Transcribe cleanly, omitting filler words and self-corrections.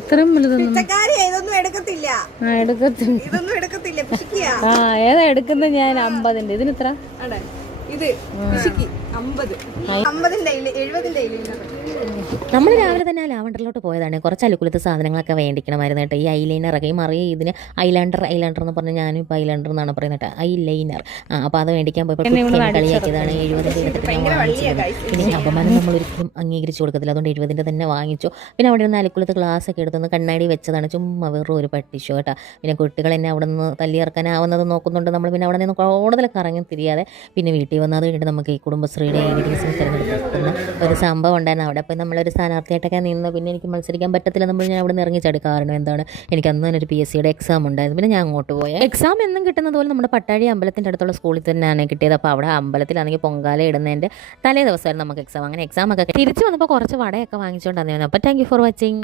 ഇത്രയും വലുതൊന്നും ഇതൊന്നും എടുക്കത്തില്ല. ഇതൊന്നും എടുക്കത്തില്ല. ആ ഏതാ എടുക്കുന്നത്? ഞാൻ 50-ന്റെ. ഇതിന് ഇത്ര? ഇത് 50. 50-ന്റെ 70-ന്റെ. നമ്മൾ രാവിലെ തന്നെ ആ ലാവണ്ടറിലോട്ട് പോയതാണ്. കുറച്ച് അലുക്കുലത്തെ സാധനങ്ങളൊക്കെ വേണ്ടിക്കണമായിരുന്നു കേട്ടോ. ഈ ഐലൈനറൊക്കെ ഈ മറിയ ഇതിന് ഐലൈനർ എന്ന് പറഞ്ഞാൽ ഞാനും ഇപ്പോൾ ഐലൈനർ എന്നാണ് പറയുന്നത് കേട്ടോ. ഐലൈനർ അപ്പോൾ അത് മേടിക്കാൻ പോയപ്പോൾ കളിയാക്കിയതാണ്. 70-ന്റെ എടുത്തിട്ട് പിന്നെ അപമാനം നമ്മൾ ഒരിക്കലും അംഗീകരിച്ച് കൊടുക്കത്തില്ല. അതുകൊണ്ട് 70-ന്റെ തന്നെ വാങ്ങിച്ചു. പിന്നെ അവിടെ നിന്ന് അലുക്കുലത്ത് ഗ്ലാസ് ഒക്കെ എടുത്തൊന്ന് കണ്ണാടി വെച്ചതാണ്. ചുമ്മാ വെറും ഒരു പട്ടിഷോ കേട്ടോ. പിന്നെ കുട്ടികൾ എന്നെ അവിടെ നിന്ന് തല്ലിയിറക്കാനാവുന്നത് നോക്കുന്നുണ്ട് നമ്മൾ. പിന്നെ അവിടെ നിന്ന് കൂടുതൽ കറങ്ങി തിരിയാതെ പിന്നെ വീട്ടിൽ വന്നത് കഴിഞ്ഞിട്ട് നമുക്ക് ഈ കുടുംബശ്രീയുടെ ഏകദേശം തിരഞ്ഞെടുക്കുന്ന ഒരു സംഭവം ഉണ്ടായിരുന്നു. അവിടെ പോയി നമ്മളൊരു സ്ഥാനാർത്ഥിയായിട്ടൊക്കെ നിന്ന് പിന്നെ എനിക്ക് മത്സരിക്കാൻ പറ്റത്തില്ല നമ്മൾ ഞാൻ അവിടെ നിന്ന് ഇറങ്ങിച്ചടി. കാരണം എന്താണ്, എനിക്ക് അന്ന് തന്നെ ഒരു PSCയുടെ എക്സാം ഉണ്ടായിരുന്നു. പിന്നെ ഞാൻ അങ്ങോട്ട് പോയത്. എക്സാം എന്നും കിട്ടുന്നത് പോലെ നമ്മുടെ പട്ടാഴി അമ്പലത്തിൻ്റെ അടുത്തുള്ള സ്കൂളിൽ തന്നെയാണ് കിട്ടിയത്. അപ്പോൾ അവിടെ അമ്പലത്തിലാണെങ്കിൽ പൊങ്കാല ഇടുന്നതിൻ്റെ തലേ ദിവസമായിരുന്നു നമുക്ക് എക്സാം. അങ്ങനെ എക്സാം ഒക്കെ തിരിച്ചു വന്നപ്പോൾ കുറച്ച് വടയൊക്കെ വാങ്ങിച്ചുകൊണ്ടായിരുന്നു. അപ്പോൾ താങ്ക് യു ഫോർ വാച്ചിങ്.